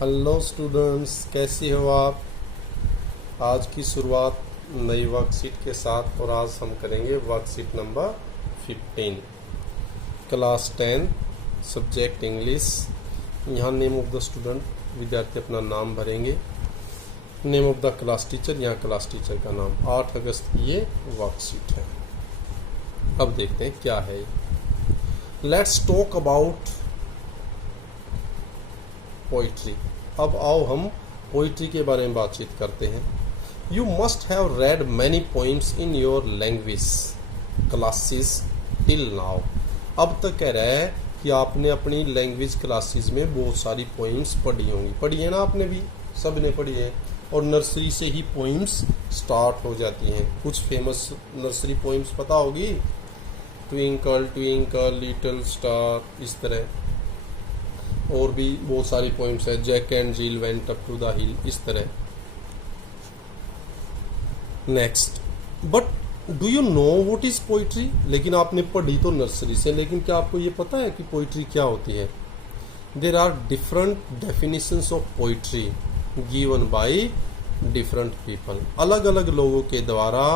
Hello students, कैसे हो आप। आज की शुरुआत नई वर्कशीट के साथ और आज हम करेंगे worksheet number 15 class 10 subject English. यहाँ नेम ऑफ द स्टूडेंट, विद्यार्थी अपना नाम भरेंगे। Name of the class teacher, यहाँ क्लास टीचर का नाम। 8 अगस्त की ये वर्कशीट है। अब देखते हैं क्या है। Let's talk about poetry. अब आओ हम पोइट्री के बारे में बातचीत करते हैं। You must have read many poems in your language classes till now. अब तक कह रहा है कि आपने अपनी लैंग्वेज क्लासेस में बहुत सारी पोइम्स पढ़ी होंगी। पढ़ी है ना आपने भी, सब ने पढ़ी है। और नर्सरी से ही पोइम्स स्टार्ट हो जाती हैं। कुछ फेमस नर्सरी पोइम्स पता होगी, ट्विंकल ट्विंकल लिटिल स्टार, इस तरह। और भी बहुत सारी पोइम्स है, Jack and Jill went up to the hill, इस तरह। Next, but do you know what is poetry. लेकिन आपने पढ़ी तो नर्सरी से, लेकिन क्या आपको ये पता है कि पोइट्री क्या होती है। There are different definitions of poetry given by different people. अलग अलग लोगों के द्वारा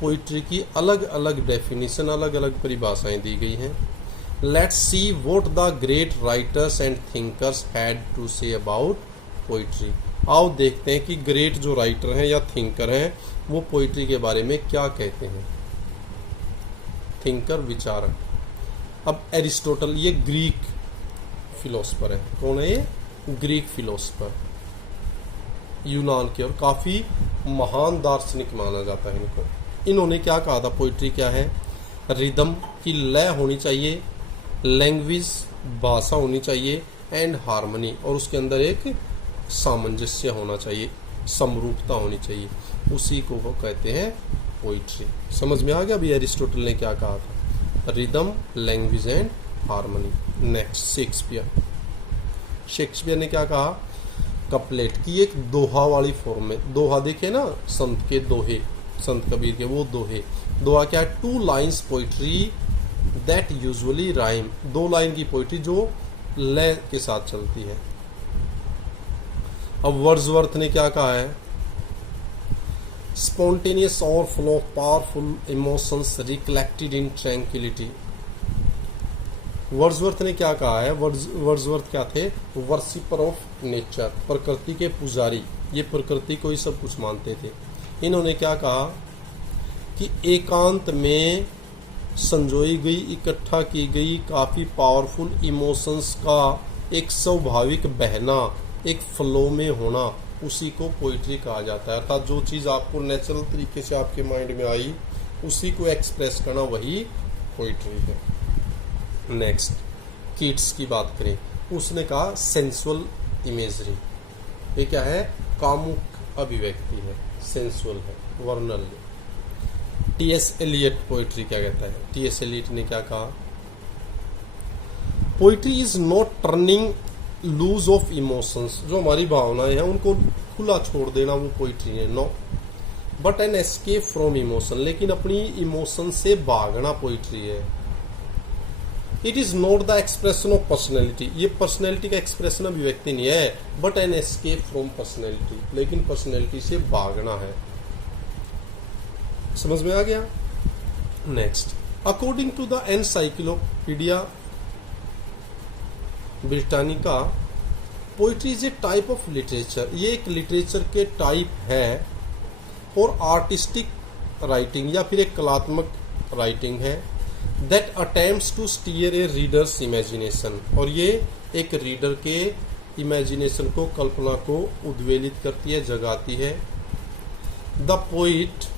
पोइट्री की अलग अलग डेफिनेशन, अलग अलग परिभाषाएं दी गई हैं। Let's see what the great writers and thinkers had to say about poetry. आओ देखते हैं कि ग्रेट जो राइटर हैं या थिंकर हैं वो पोइट्री के बारे में क्या कहते हैं। थिंकर, विचारक। अब एरिस्टोटल, ये ग्रीक फिलोसफर है। कौन है ये? ग्रीक फिलोसफर, यूनान के, और काफी महान दार्शनिक माना जाता है इनको। इन्होंने क्या कहा था, पोइट्री क्या है? रिदम की लय होनी चाहिए, लैंग्वेज भाषा होनी चाहिए, एंड हार्मनी, और उसके अंदर एक सामंजस्य होना चाहिए, समरूपता होनी चाहिए। उसी को वो कहते हैं पोइट्री। समझ में आ गया अभी एरिस्टोटल ने क्या कहा था? Rhythm, language and harmony. Next, Shakespeare ने क्या कहा? कपलेट की एक दोहा वाली फॉर्म में। दोहा देखे ना, संत के दोहे, संत कबीर के वो दोहे। दोहा क्या है? 2 lines poetry that usually rhyme. 2 line की पोइट्री जो लय के साथ चलती है। अब वर्ड्सवर्थ ने क्या कहा है? स्पॉन्टेनियस और flow of powerful emotions recollected in tranquillity. Wordsworth ने क्या कहा है? वर्ड्सवर्थ क्या थे? वर्शिपर ऑफ नेचर, प्रकृति के पुजारी। ये प्रकृति को ही सब कुछ मानते थे। इन्होंने क्या कहा कि एकांत में संजोई गई, इकट्ठा की गई काफ़ी पावरफुल इमोशंस का एक स्वाभाविक बहना, एक फ्लो में होना, उसी को पोइट्री कहा जाता है। अर्थात जो चीज़ आपको नेचुरल तरीके से आपके माइंड में आई, उसी को एक्सप्रेस करना, वही पोइट्री है। नेक्स्ट, किड्स की बात करें, उसने कहा सेंसुअल इमेजरी। ये क्या है? कामुक अभिव्यक्ति है, सेंसुअल है, वर्नल है। टी.एस. एलियट पोइट्री क्या कहता है? टी.एस. एलियट ने क्या कहा? Poetry is not turning loose of emotions. जो हमारी भावनाएं हैं उनको खुला छोड़ देना, वो पोइट्री है। No, but an escape from emotion. लेकिन अपनी इमोशन से भागना पोइट्री है। It is not the expression of personality. ये पर्सनैलिटी का एक्सप्रेशन अभिव्यक्ति नहीं है, but an escape from personality. लेकिन पर्सनैलिटी से भागना है। समझ में आ गया? Next, according to the encyclopedia Britannica, poetry is a type of literature. ये एक लिटरेचर के टाइप है, और आर्टिस्टिक राइटिंग या फिर एक कलात्मक राइटिंग है, that attempts to steer a reader's imagination. और ये एक रीडर के इमेजिनेशन को, कल्पना को उद्वेलित करती है, जगाती है। The poet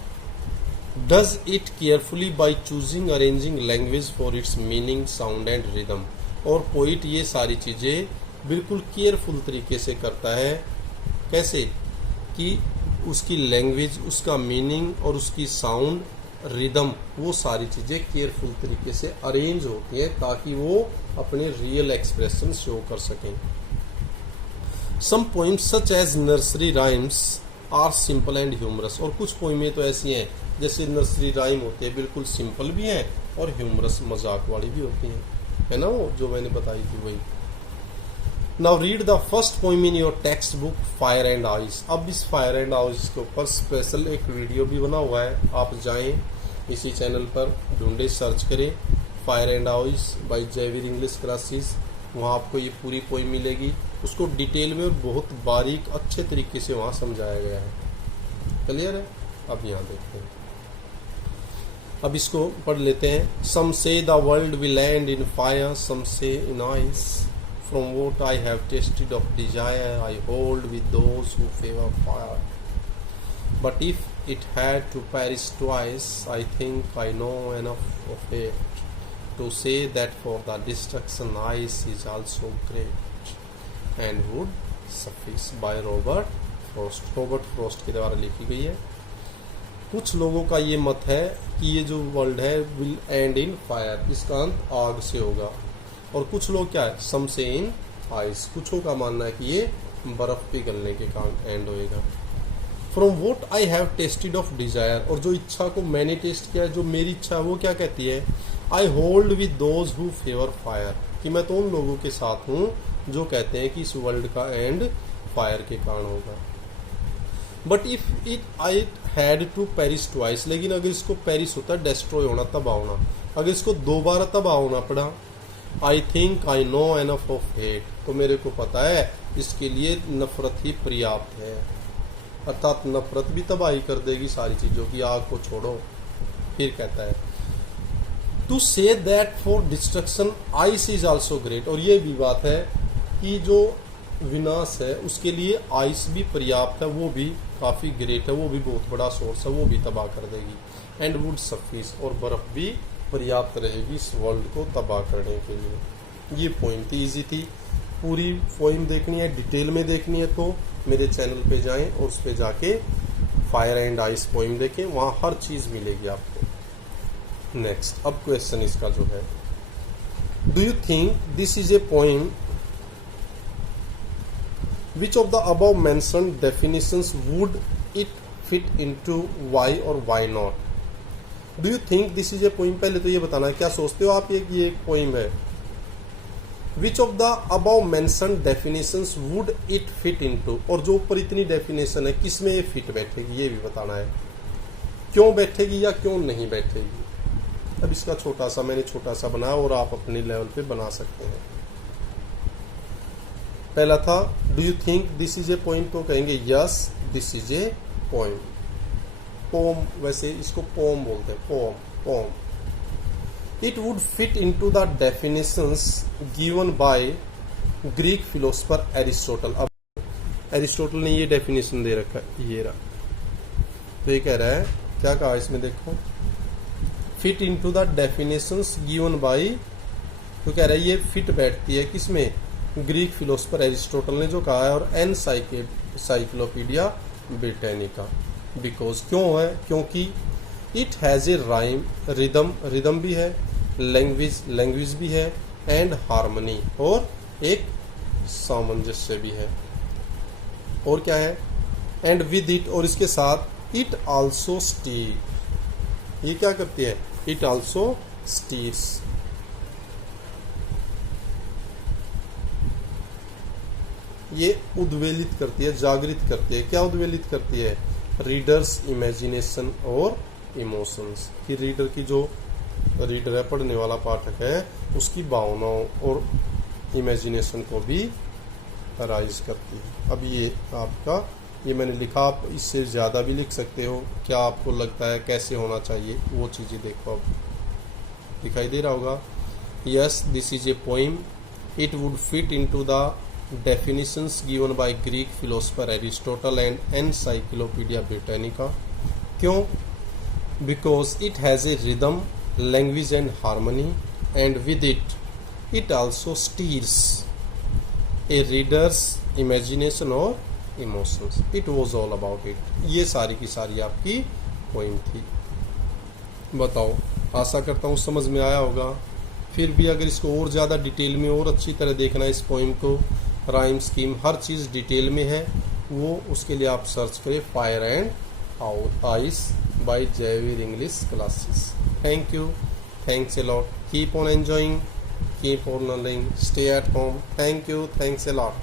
does it carefully by choosing arranging language for its meaning, sound and rhythm। और पोइट ये सारी चीज़ें बिल्कुल केयरफुल तरीके से करता है। कैसे? कि उसकी लैंग्वेज, उसका मीनिंग और उसकी साउंड, रिदम, वो सारी चीज़ें केयरफुल तरीके से अरेंज होती हैं ताकि वो अपने रियल एक्सप्रेशन शो कर सकें। Some poems such as nursery rhymes are simple and humorous. और कुछ पोइमें तो ऐसी हैं जैसे नर्सरी राइम होते हैं, बिल्कुल सिंपल भी हैं और ह्यूमरस, मजाक वाली भी होती हैं, है ना, वो जो मैंने बताई थी वही। Now read the first poem in your text book fire and ice. अब इस फायर एंड आइस के ऊपर स्पेशल एक वीडियो भी बना हुआ है, आप जाएं इसी चैनल पर ढूंढे, सर्च करें fire and ice by Jaiveer English classes, वहाँ आपको ये पूरी पोइम मिलेगी। उसको डिटेल में और बहुत बारीक अच्छे तरीके से वहाँ समझाया गया है। क्लियर है? अब यहाँ देखते हैं, अब इसको पढ़ लेते हैं। Some say the world will end in fire, some say in ice. From what I have tasted of desire, I hold with those who favor fire. But if it had to perish twice, I think I know enough of it to say that for the destruction ice is also great and would suffice. By Robert Frost. Robert Frost के द्वारा लिखी गई है। कुछ लोगों का ये मत है कि ये जो वर्ल्ड है विल एंड इन फायर, इसका अंत आग से होगा। और कुछ लोग क्या है, सम से इन आइस, कुछों का मानना है कि ये बर्फ पिघलने के कारण एंड होएगा। From vote I have tested of desire, और जो इच्छा को मैंने टेस्ट किया है, जो मेरी इच्छा है वो क्या कहती है, I hold with those who favour fire, कि मैं तो उन लोगों के साथ हूँ जो कहते हैं कि इस वर्ल्ड का एंड फायर के कारण होगा। But if it I had to perish twice, लेकिन अगर इसको पेरिश होता है डिस्ट्रॉय होना, तबाह होना, अगर इसको दोबारा तबाह होना पड़ा, I think I know enough of hate, तो मेरे को पता है इसके लिए नफरत ही पर्याप्त है। अर्थात नफरत भी तबाही कर देगी सारी चीजों की, आग को छोड़ो। फिर कहता है to say that for destruction ice is also great, और ये भी बात है कि जो विनाश है उसके लिए आइस भी पर्याप्त है, वो भी काफी ग्रेट है, वो भी बहुत बड़ा सोर्स है, वो भी तबाह कर देगी। एंड वुड सफिस, और बर्फ भी पर्याप्त रहेगी इस वर्ल्ड को तबाह करने के लिए। ये पोइम थी, इजी थी। पूरी पोइम देखनी है, डिटेल में देखनी है तो मेरे चैनल पे जाएं और उस पे जाके फायर एंड आइस पोइम देखें, वहाँ हर चीज़ मिलेगी आपको। नेक्स्ट, अब क्वेश्चन इसका जो है, do you think this is a poem which of the above mentioned definitions would it fit into why और why not. Do you think this is a poem, पहले तो ये बताना है क्या सोचते हो आप ये एक पोइम है। विच of the above mention definitions would it fit into, और जो ऊपर इतनी डेफिनेशन है किसमें ये फिट बैठेगी, ये भी बताना है। क्यों बैठेगी या क्यों नहीं बैठेगी। अब इसका छोटा सा मैंने छोटा सा बनाया और आप अपने लेवल पे बना सकते हैं। पहला था do you think this is a poem, तो कहेंगे yes this is a poem. Poem, वैसे इसको पोम बोलते हैं, poem poem. It would fit into the definitions given by Greek philosopher Aristotle. अब एरिस्टोटल ने ये डेफिनेशन दे रखा है, ये रहा, तो ये कह रहा है, क्या कहा इसमें देखो, fit into the definitions given bye, तो कह रहा है ये फिट बैठती है किसमें, ग्रीक फिलोसफर एरिस्टोटल ने जो कहा है, और एनसाइक्लोपीडिया ब्रिटानिका। बिकॉज, क्यों है, क्योंकि it has a rhyme, rhythm, rhythm भी है, लैंग्वेज, लैंग्वेज भी है, एंड हार्मनी, और एक सामंजस्य भी है, और क्या है, एंड विद इट, और इसके साथ इट आल्सो स्टीर, ये क्या करती है, इट आल्सो स्टीर्स, ये उद्वेलित करती है, जागृत करती है। क्या उद्वेलित करती है, रीडर्स इमेजिनेशन और इमोशंस, कि रीडर की जो रीडर है, पढ़ने वाला पाठक है, उसकी भावनाओं और इमेजिनेशन को भी राइज करती है। अब ये आपका, ये मैंने लिखा, आप इससे ज़्यादा भी लिख सकते हो, क्या आपको लगता है कैसे होना चाहिए वो चीज़ें देखो। अब दिखाई दे रहा होगा, yes this is a poem, it would fit into the definitions given by Greek philosopher Aristotle and Encyclopedia Britannica. क्यों? Because it has a rhythm, language and harmony, and with it, it also stirs a reader's imagination or emotions. It was all about it. ये सारी की सारी आपकी poem थी। बताओ, आशा करता हूँ समझ में आया होगा। फिर भी अगर इसको और ज़्यादा डिटेल में और अच्छी तरह देखना है, इस पोइम को, राइम स्कीम, हर चीज़ डिटेल में है, वो उसके लिए आप सर्च करें fire and ice by Jaiveer English classes. Thank you, thanks a lot, keep on enjoying keep on learning, stay at home. Thank you, thanks a lot.